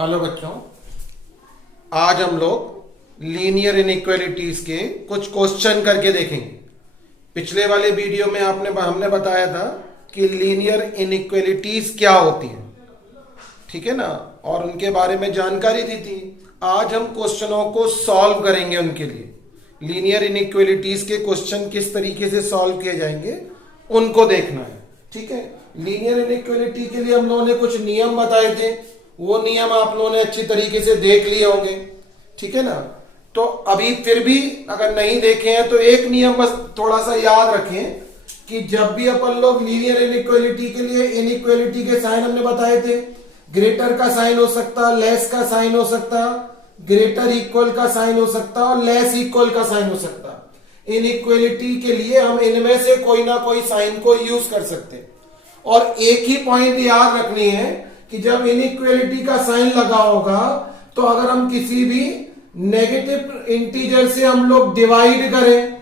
Hello बच्चों, आज हम लोग लीनियर इनइक्वालिटीज के कुछ क्वेश्चन करके देखेंगे। पिछले वाले वीडियो में हमने बताया था कि लीनियर इनइक्वालिटीज क्या होती हैं, ठीक है ना, और उनके बारे में जानकारी दी थी। आज हम क्वेश्चनों को सॉल्व करेंगे। उनके लिए लीनियर इनइक्वालिटीज के क्वेश्चन किस तरीके से सॉल्व किए जाएंगे उनको देखना है, ठीक है। लीनियर इनइक्वालिटी के लिए हम लोगों ने कुछ नियम बताए थे, वो नियम आप लोगों ने अच्छी तरीके से देख लिए होंगे, ठीक है ना। तो अभी फिर भी अगर नहीं देखे हैं तो एक नियम बस थोड़ा सा याद रखें कि जब भी अपन लोग लीनियर इनइक्वालिटी के लिए इनइक्वालिटी के साइन हमने बताए थे, ग्रेटर का साइन हो सकता, लेस का साइन हो सकता, ग्रेटर इक्वल का साइन हो सकता और लेस इक्वल का साइन हो सकता। इनइक्वालिटी के लिए हम इनमें से कोई ना कोई साइन को यूज कर सकते हैं। और एक ही पॉइंट याद रखनी है कि जब इनइक्वालिटी का साइन लगा होगा तो अगर हम किसी भी नेगेटिव इंटीजर से हम लोग डिवाइड करें,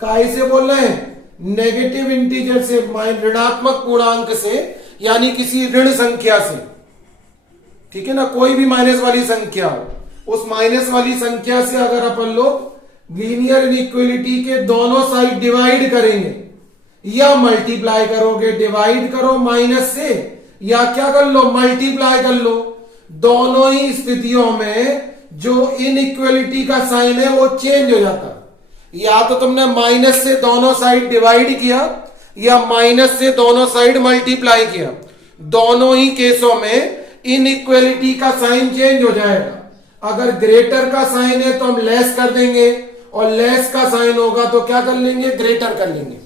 काय से बोल रहे हैं, नेगेटिव इंटीजर से, ऋणात्मक पूर्णांक से, यानी किसी ऋण संख्या से, ठीक है ना, कोई भी माइनस वाली संख्या हो, उस माइनस वाली संख्या से अगर अपन लोग लीनियर इनइक्वालिटी के दोनों साइड डिवाइड करेंगे या मल्टीप्लाई करोगे, डिवाइड करो माइनस से या क्या कर लो, मल्टीप्लाई कर लो, दोनों ही स्थितियों में जो इनइक्वालिटी का साइन है वो चेंज हो जाता। या तो तुमने माइनस से दोनों साइड डिवाइड किया या माइनस से दोनों साइड मल्टीप्लाई किया, दोनों ही केसों में इनइक्वालिटी का साइन चेंज हो जाएगा। अगर ग्रेटर का साइन है तो हम लेस कर देंगे और लेस का साइन होगा तो क्या कर लेंगे, ग्रेटर कर लेंगे,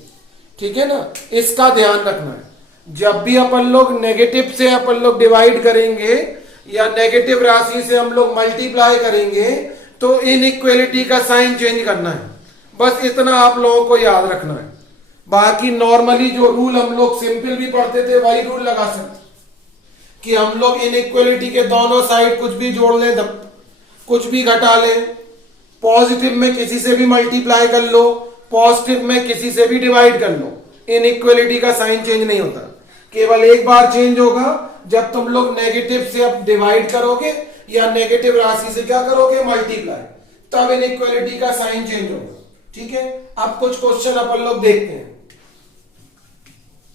ठीक है ना। इसका ध्यान रखना है। जब भी अपन लोग नेगेटिव से अपन लोग डिवाइड करेंगे या नेगेटिव राशि से हम लोग मल्टीप्लाई करेंगे तो इनइक्वालिटी का साइन चेंज करना है। बस इतना आप लोगों को याद रखना है। बाकी नॉर्मली जो रूल हम लोग सिंपल भी पढ़ते थे वही रूल लगा सकते कि हम लोग इनइक्वालिटी के दोनों साइड कुछ भी जोड़ लें, कुछ भी घटा लें, पॉजिटिव में किसी से भी मल्टीप्लाई कर लो, पॉजिटिव में किसी से भी डिवाइड कर लो, इनइक्वालिटी का साइन चेंज नहीं होता। केवल एक बार चेंज होगा जब तुम लोग नेगेटिव से अब डिवाइड करोगे या नेगेटिव राशि से क्या करोगे, मल्टीप्लाई, तब इनइक्वालिटी का साइन चेंज होगा, ठीक है। अब कुछ क्वेश्चन अपन लोग देखते हैं।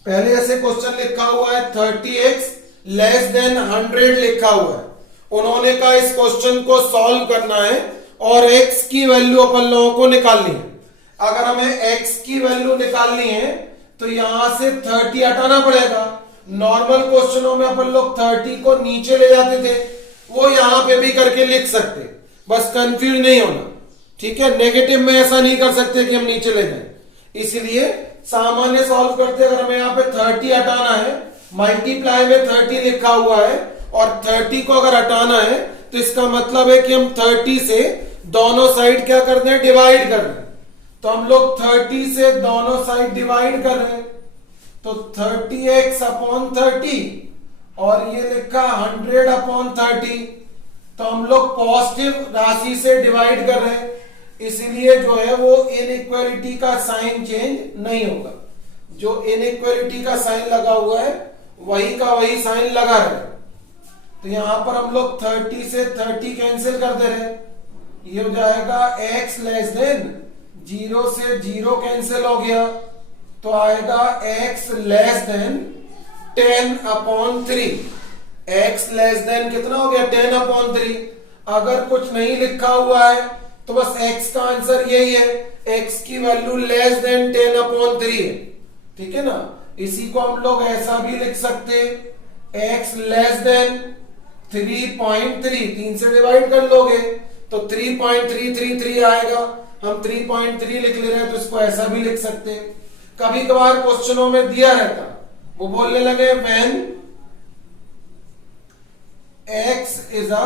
पहले ऐसे क्वेश्चन लिखा हुआ है 30x लेस देन 100 लिखा हुआ है। उन्होंने कहा इस क्वेश्चन को सॉल्व करना है और x की वैल्यू अपन लोगों को निकालनी है। अगर हमें x की वैल्यू निकालनी है तो यहां से 30 हटाना पड़ेगा। नॉर्मल क्वेश्चनों में अपन लोग 30 को नीचे ले जाते थे, वो यहां पे भी करके लिख सकते, बस कंफ्यूज नहीं होना, ठीक है। नेगेटिव में ऐसा नहीं कर सकते कि हम नीचे ले जाएं, इसलिए सामान्य सॉल्व करते अगर हमें यहाँ पे 30 हटाना है, मल्टीप्लाई में 30 लिखा हुआ है और 30 को अगर हटाना है तो इसका मतलब है कि हम 30 से दोनों साइड क्या कर रहे हैं, डिवाइड कर रहे हैं। तो हम लोग 30 से दोनों साइड डिवाइड कर रहे हैं तो 30x अपॉन 30 और ये लिखा 100 अपॉन 30, तो हम लोग पॉजिटिव राशि से डिवाइड कर रहे हैं, इसलिए जो है वो इनइक्वालिटी का साइन चेंज नहीं होगा। जो इनइक्वालिटी का साइन लगा हुआ है वही का वही साइन लगा रहे। तो यहां पर हम लोग 30 से 30 कैंसिल कर दे रहे, ये हो जाएगा x लेस देन 0 से 0 कैंसिल हो गया तो आएगा x less then 10 upon 3। x less then कितना हो गया, 10 अपॉन 3। अगर कुछ नहीं लिखा हुआ है तो बस x का आंसर यही है, x की वैल्यू लेस देन 10 अपॉन 3 है, ठीक है ना। इसी को हम लोग ऐसा भी लिख सकते, x लेस देन 3.3, 3 से डिवाइड कर लोगे तो 3.333 आएगा। हम 3.3 लिख ले रहे हैं तो इसको ऐसा भी लिख सकते हैं। कभी कभार क्वेश्चनों में दिया रहता, वो बोलने लगे when x is a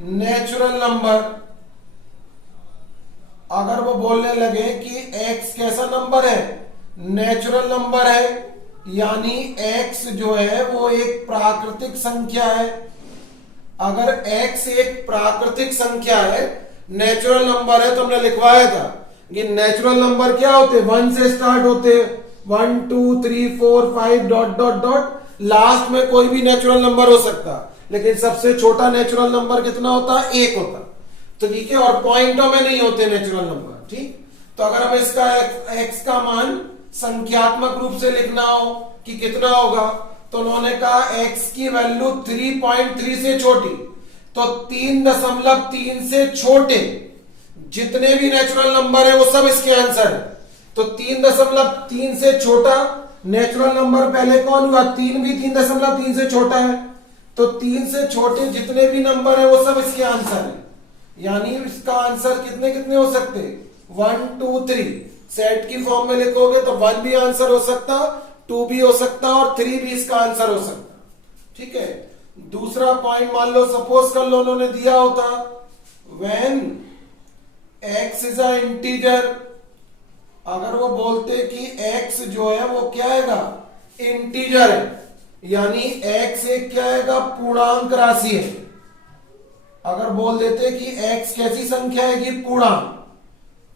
natural number, अगर वो बोलने लगे कि x कैसा नंबर है, नेचुरल नंबर है, यानी x जो है वो एक प्राकृतिक संख्या है। अगर x एक प्राकृतिक संख्या है, नेचुरल नंबर है, तो हमने लिखवाया था कि नेचुरल नंबर क्या होते, 1 से स्टार्ट होते, 1 2 3 4 5 डॉट डॉट डॉट, लास्ट में कोई भी नेचुरल नंबर हो सकता, लेकिन सबसे छोटा नेचुरल नंबर कितना होता? 1 होता। तो ठीक है, और पॉइंटों में नहीं होते नेचुरल नंबर। ठीक, तो अगर हम इसका x का मान संख्यात्मक रूप से लिखना हो कि कितना होगा, तो उन्होंने कहा x की वैल्यू 3.3 से छोटी, तो 3.3 से छोटे जितने भी नेचुरल नंबर है वो सब इसके आंसर है। तो 3.3 से छोटा नेचुरल नंबर पहले कौन हुआ? 3 भी 3.3 से छोटा है, तो 3 से छोटे जितने भी नंबर है वो सब इसके आंसर है। यानी इसका आंसर कितने कितने हो सकते? 1 2 3। सेट की फॉर्म में लिखोगे तो 1 भी आंसर हो सकता, 2 भी हो सकता और 3 भी इसका आंसर हो सकता। ठीक है, दूसरा पॉइंट मान लो, सपोज कर लो उन्होंने दिया होता when x is a integer, अगर वो बोलते कि x जो है वो क्या आएगा? इंटीजर है, यानी x एक क्या आएगा? पूर्णांक राशि है। अगर बोल देते कि x कैसी संख्या है कि पूर्णांक,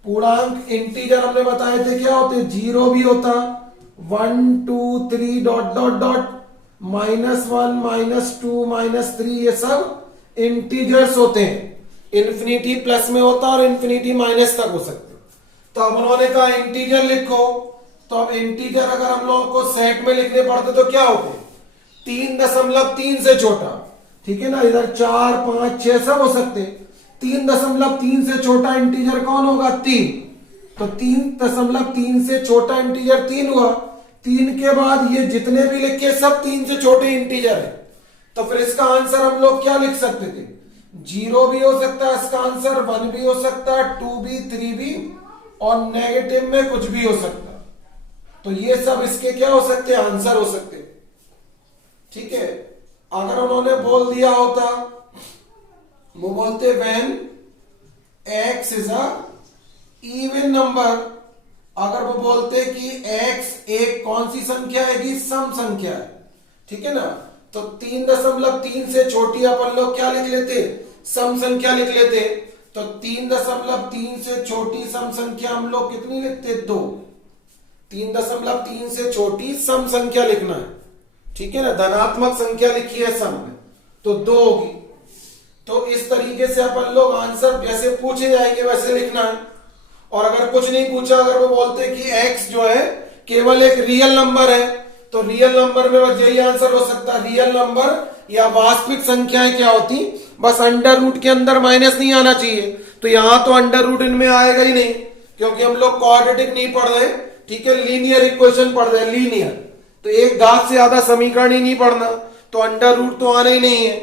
पूर्णांक इंटीजर हमने बताए थे क्या होते? 0 भी होता, 1 2 3 डॉट डॉट डॉट, -1 -2 -3, ये सब इंटीजर्स होते हैं। इन्फिनिटी प्लस में होता और इन्फिनिटी माइनस तक हो सकते। तो अब उन्होंने कहा इंटीजर लिखो, तो अब इंटीजर अगर हम लोगों को सेट में लिखने पड़ते तो क्या होते? 3.3 से छोटा, ठीक है ना, इधर 4 5 6 सब हो सकते। 3.3 से छोटा इंटीजर कौन होगा? 3। तो 3.3 से छोटा इंटीजर 3 हुआ। 3 के बाद ये जितने भी लिखे सब 3 से छोटे इंटीजर है। तो फिर इसका आंसर हम लोग क्या लिख सकते थे? 0 भी हो सकता है इसका आंसर, 1 भी हो सकता है, 2 भी, 3 भी, और नेगेटिव में कुछ भी हो सकता। तो ये सब इसके क्या हो सकते? आंसर हो सकते। ठीक है, अगर उन्होंने बोल दिया होता, वो बोलते when x is a even number, अगर वो बोलते कि x एक कौन सी संख्या है कि सम संख्या है, ठीक है ना, तो 3.3 से छोटी अपन लोग क्या लिख लेते? सम संख्या लिख लेते। तो 3.3 से छोटी सम संख्या हम लोग कितनी लिखते? 2। 3.3 से छोटी सम संख्या लिखना है, ठीक है ना, धनात्मक संख्या लिखी है सम में, तो 2 होगी। तो इस तरीके से अपन लोग आंसर जैसे पूछे जाएंगे वैसे लिखना है। और अगर कुछ नहीं पूछा, अगर वो बोलते कि x जो है केवल एक रियल नंबर है, तो रियल नंबर में बस यही आंसर हो सकता। रियल नंबर या वास्तविक संख्याएं क्या होती? बस अंडर रूट के अंदर माइनस नहीं आना चाहिए। तो यहां तो अंडर रूट इनमें आएगा ही नहीं, क्योंकि हम लोग क्वाड्रेटिक नहीं पढ़ रहे, ठीक है, लीनियर इक्वेशन पढ़ रहे हैं, लीनियर। तो एक घात से ज्यादा समीकरण ही नहीं पढ़ना, तो अंडर रूट तो आना ही नहीं है,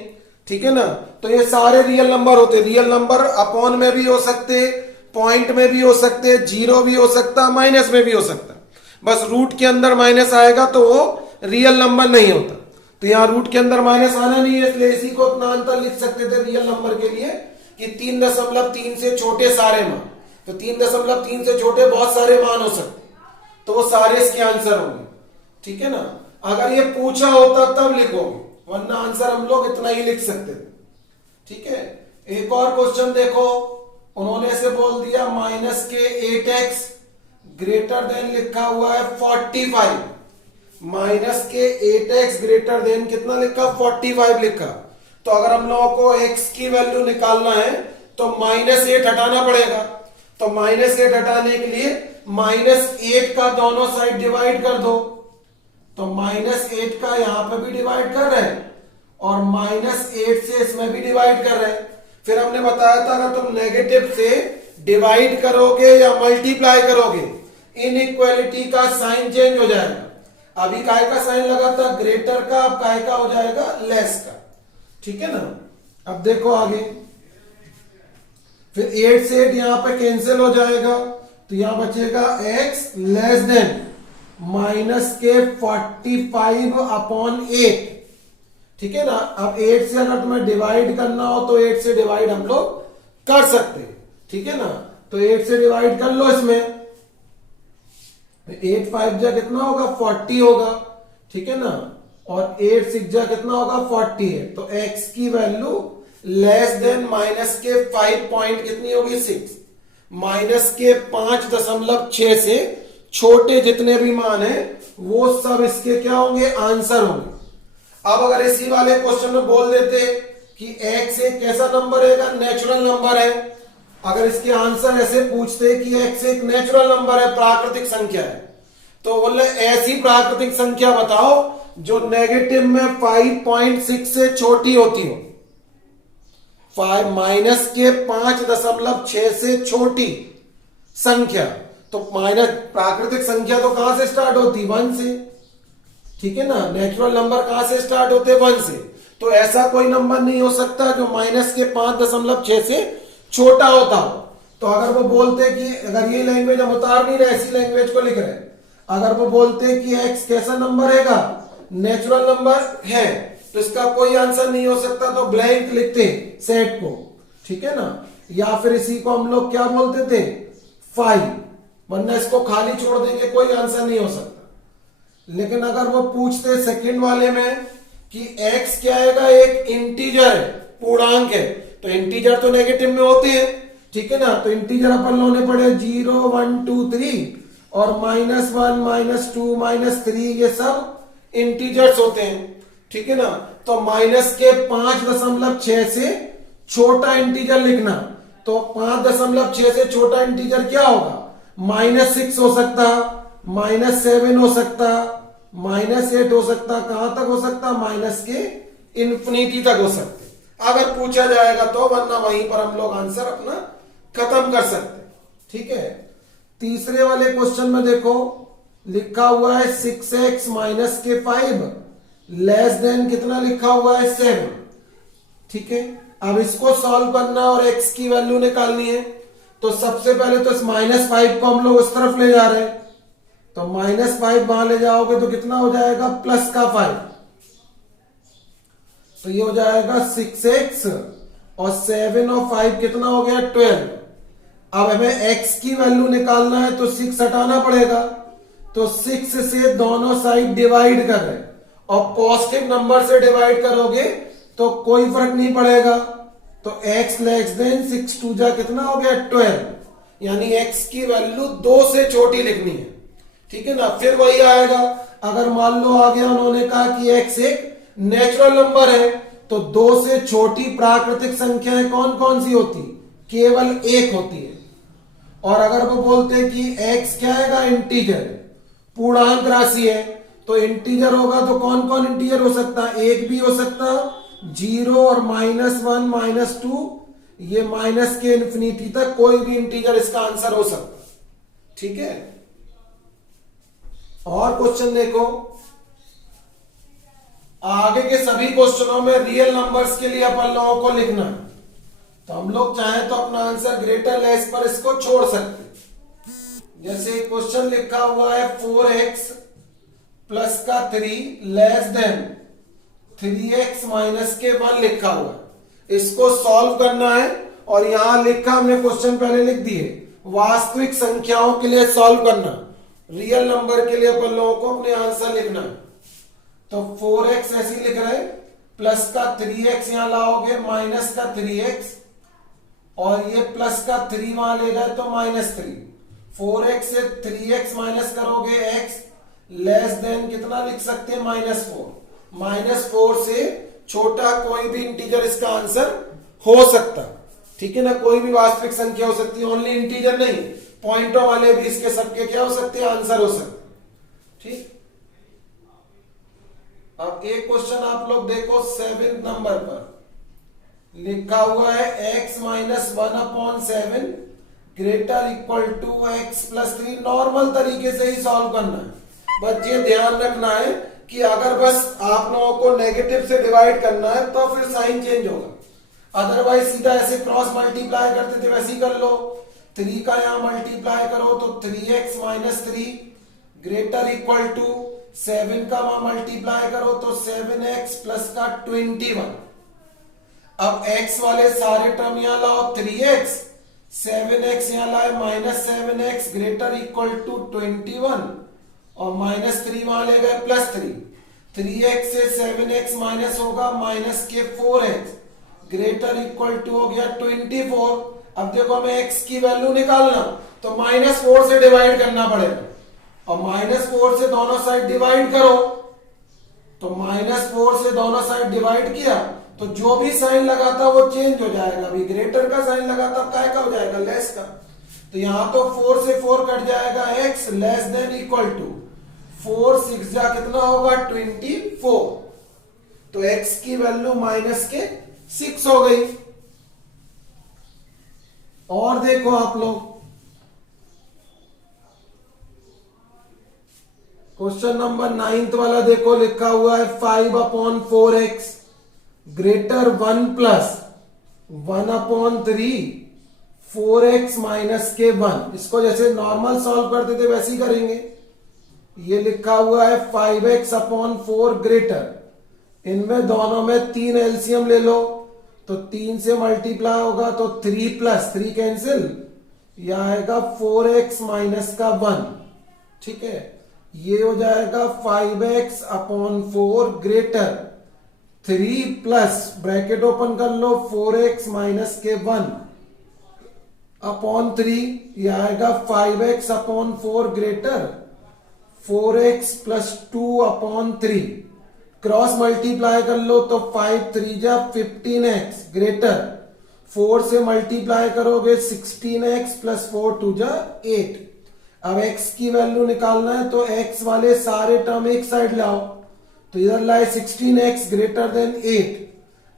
ठीक है ना। तो ये सारे रियल नंबर होते। रियल नंबर अपॉन में भी हो सकते, पॉइंट में भी हो सकते, 0 भी हो सकता, माइनस में भी हो सकता। बस रूट के अंदर माइनस आएगा तो वो रियल नंबर नहीं होता। तो यहाँ रूट के अंदर माइनस आना नहीं है, इसलिए इसी को इतना अंतर लिख सकते थे रियल नंबर के लिए कि 3.3 से छोटे सारे मान। तो 3.3 से छोटे बहुत सारे मान हो सकते, तो वो सारे इसके आंसर होंगे, ठीक है ना। अगर ये पूछा होता तब लिखोगे, वरना आंसर हम लोग इतना ही लिख सकते थे, ठीक है। एक और क्वेश्चन देखो, उन्होंने इसे बोल दिया -8x ग्रेटर देन लिखा हुआ है 45। -8x ग्रेटर देन कितना लिखा? 45 लिखा। तो अगर हम लोगों को x की वैल्यू निकालना है तो -8 हटाना पड़ेगा। तो -8 हटाने के लिए -8 का दोनों साइड डिवाइड कर दो। तो -8 का यहां पे भी डिवाइड कर रहे हैं और -8 से इसमें भी डिवाइड कर रहे हैं। फिर हमने बताया था अगर तुम नेगेटिव से डिवाइड करोगे या मल्टीप्लाई करोगे, इनइक्वालिटी का साइन चेंज हो जाएगा। अभी काय का साइन लगा था? ग्रेटर का, अब काय का हो जाएगा? लेस का, ठीक है ना। अब देखो आगे, फिर 8 से 8 यहां पे कैंसिल हो जाएगा, तो यहां बचेगा x लेस देन -45/8, ठीक है ना। अब 8 से अगर तुम्हें डिवाइड करना हो तो 8 से डिवाइड हम लोग कर सकते हैं, ठीक है ना। तो 8 से डिवाइड कर लो इसमें, 8 5 जा कितना होगा? 40 होगा, ठीक है ना। और 8 6 जा कितना होगा? 48। तो x की वैल्यू लेस देन -5 पॉइंट कितनी होगी? 6। -5.6 से छोटे जितने भी मान है वो सब इसके क्या होंगे? आंसर होंगे। अब अगर इसी वाले क्वेश्चन में बोल देते कि x एक कैसा नंबर है, नेचुरल नंबर है, अगर इसके आंसर ऐसे पूछते कि x एक नेचुरल नंबर है, प्राकृतिक संख्या है, तो बोले ऐसी प्राकृतिक संख्या बताओ जो नेगेटिव में 5.6 से छोटी होती हो, 5 माइनस के 5.6 से छोटी संख्या। तो माइनस प्राकृतिक संख्या तो कहां से स्टार्ट होती, 1 से, ठीक है ना। नेचुरल नंबर कहां से स्टार्ट होते, 1 से। तो ऐसा कोई नंबर नहीं हो सकता जो माइनस के 5.6 से छोटा होता हो। तो अगर वो बोलते कि, अगर ये लैंग्वेज हम उतार नहीं रहे, ऐसी लैंग्वेज को लिख रहे हैं, अगर वो बोलते कि x कैसा नंबर है, नेचुरल नंबर है, तो इसका कोई आंसर नहीं हो सकता, तो ब्लैंक लिखते सेट को, ठीक है ना। या फिर इसी को हम लोग क्या बोलते थे, 5, वरना इसको खाली छोड़ देंगे, कोई आंसर नहीं हो सकता। लेकिन अगर वो पूछते सेकंड वाले में कि x क्या आएगा, एक इंटीजर है, पूर्णांक है, तो इंटीजर तो नेगेटिव में होते हैं, ठीक है ना। तो इंटीजर अपन होने पड़े 0, 1, 2, 3 और -1, -2, -3, ये सब इंटीजर्स होते हैं, ठीक है ना। तो माइनस के 5.6 से छोटा इंटीजर लिखना, तो 5.6 से छोटा इंटीजर क्या होगा, -6 हो सकता, -7 हो सकता, -8 हो सकता, कहां तक हो सकता, माइनस के इंफिनिटी तक हो सकते अगर पूछा जाएगा तो, वरना वहीं पर हम लोग आंसर अपना खत्म कर सकते, ठीक है। तीसरे वाले क्वेश्चन में देखो लिखा हुआ है 6x माइनस के 5 लेस देन कितना लिखा हुआ है, 7, ठीक है। अब इसको सॉल्व करना और x की वैल्यू निकालनी है, तो सबसे पहले तो इस -5 को हम लोग उस तरफ ले जा रहे हैं, तो -5 वहां ले जाओगे तो कितना हो जाएगा, प्लस का 5, तो ये हो जाएगा 6x और 7 और 5 कितना हो गया, 12। अब हमें x की वैल्यू निकालना है तो 6 हटाना पड़ेगा, तो 6 से दोनों साइड डिवाइड कर रहे हैं, और पॉजिटिव नंबर से डिवाइड करोगे तो कोई फर्क नहीं पड़ेगा, तो x लेस देन 6 2 जा कितना हो गया, 12, यानी x की वैल्यू 2 से छोटी लिखनी है, ठीक है ना। फिर वही आएगा, अगर मान लो आ गया, उन्होंने कहा कि x एक नेचुरल नंबर है, तो 2 से छोटी प्राकृतिक संख्याएं कौन कौन सी होती, केवल एक होती है। और अगर वो बोलते कि x क्या है, इंटीजर, पूर्णांक राशि है, तो इंटीजर होगा तो कौन कौन इंटीजर हो सकता है, एक भी हो सकता, 0 और -1, -2, ये माइनस के इंफिनिटी तक कोई भी इंटीजर इसका आंसर हो सकता, ठीक है। और क्वेश्चन देखो, आगे के सभी क्वेश्चनों में रियल नंबर्स के लिए अपन लोगों को लिखना है, तो हम लोग चाहे तो अपना आंसर ग्रेटर लेस पर इसको छोड़ सकते। जैसे क्वेश्चन लिखा हुआ है 4x प्लस का 3 लेस देन 3x माइनस के 1 लिखा हुआ है, इसको सॉल्व करना है। और यहां लिखा, हमने क्वेश्चन पहले लिख दिए, वास्तविक संख्याओं के लिए सॉल्व करना, रियल नंबर के लिए अपन लोगों को अपने आंसर लिखना है। तो 4x ऐसे ही लिख रहे, प्लस का 3x यहां लाओगे, माइनस का 3x, और ये प्लस का 3 वहां ले गए तो -3, 4x से 3x माइनस करोगे x, लेस देन कितना लिख सकते हैं, -4, -4 से छोटा कोई भी इंटीजर इसका आंसर हो सकता, ठीक है ना। कोई भी वास्तविक संख्या हो सकती है, ओनली इंटीजर नहीं, पॉइंटों वाले भी इसके सबके क्या हो सकते हैं, आंसर हो सकते, ठीक। अब एक क्वेश्चन आप लोग देखो 7 नंबर पर लिखा हुआ है x minus 1/7 greater equal to x plus 3। Normal तरीके से ही सॉल्व करना है, बस ये ध्यान रखना है कि अगर बस आप लोगों को नेगेटिव से डिवाइड करना है तो फिर साइन चेंज होगा, अदरवाइज सीधा ऐसे क्रॉस मल्टीप्लाई करते थे वैसे ही कर लो। 3 का यहां मल्टीप्लाई करो तो 3x minus 3 greater equal to 7 का वहां मल्टीप्लाई करो तो 7x प्लस का 21। अब x वाले सारे टर्म यहां लाओ, 3x 7x यहां लाए -7x ग्रेटर इक्वल टू 21 और -3 वहां ले गए +3। 3x से 7x माइनस होगा माइनस के 4x ग्रेटर इक्वल टू हो गया 24। अब देखो हमें x की वैल्यू निकालना तो -4 से डिवाइड करना पड़ेगा और -4 से दोनों साइड डिवाइड करो तो -4 से से दोनों साइड डिवाइड किया तो जो भी साइन लगा था वो चेंज हो जाएगा। अभी ग्रेटर का साइन लगा था, काय का हो जाएगा, लेस का। तो यहां तो 4 से 4 कट जाएगा, x less than equal to 4 6 जा कितना होगा 24। तो x की वैल्यू माइनस के 6 हो गई। और देखो आप लोग क्वेश्चन नंबर 9 वाला देखो, लिखा हुआ है 5/4x greater 1 plus 1/3 4x minus के 1। इसको जैसे नॉर्मल सॉल्व करते थे वैसे ही करेंगे। ये लिखा हुआ है 5x/4 ग्रेटर, इनमें दोनों में 3 एलसीएम ले लो तो 3 से मल्टीप्लाई होगा तो 3 प्लस 3 कैंसिल, यह आएगा 4x माइनस का 1। ठीक है, ये हो जाएगा 5x/4 greater 3 plus bracket open कर लो 4x माइनस के 1/3, यह आएगा 5x/4 greater 4x plus 2/3। Cross multiply कर लो तो 5 3 जा 15x ग्रेटर 4 से मल्टीप्लाई करोगे 16x प्लस 4 2 जा 8। अब x की वैल्यू निकालना है तो x वाले सारे टर्म एक साइड लाओ, तो इधर लाए 16x ग्रेटर देन 8।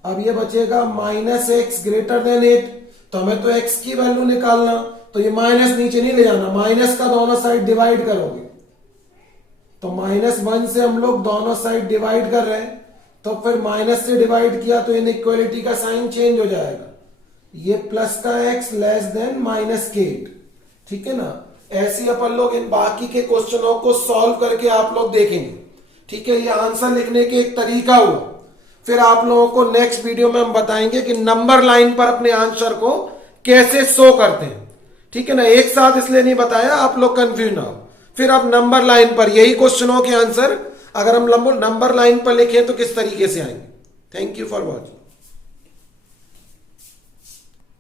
अब ये बचेगा माइनस x ग्रेटर देन 8। तो हमें तो x की वैल्यू निकालना, तो ये माइनस नीचे नहीं ले जाना, माइनस का दोनों साइड डिवाइड करोगे तो -1 से हम लोग दोनों साइड डिवाइड कर रहे हैं, तो फिर माइनस से डिवाइड किया तो इनइक्वालिटी का साइन चेंज हो जाएगा, ये प्लस का x लेस देन माइनस के 8। ठीक है ना, ऐसे अपन लोग इन बाकी के क्वेश्चनों को सॉल्व करके आप लोग देखेंगे। ठीक है, ये आंसर लिखने के एक तरीका हुआ। फिर आप लोगों को नेक्स्ट वीडियो में हम बताएंगे कि नंबर लाइन पर अपने आंसर को कैसे शो करते हैं। ठीक है ना, एक साथ इसलिए नहीं बताया आप लोग कंफ्यूज ना हो। फिर आप नंबर लाइन पर यही क्वेश्चनों के आंसर अगर हम नंबर लाइन पर लिखें तो किस तरीके से आएंगे। Thank you for watching.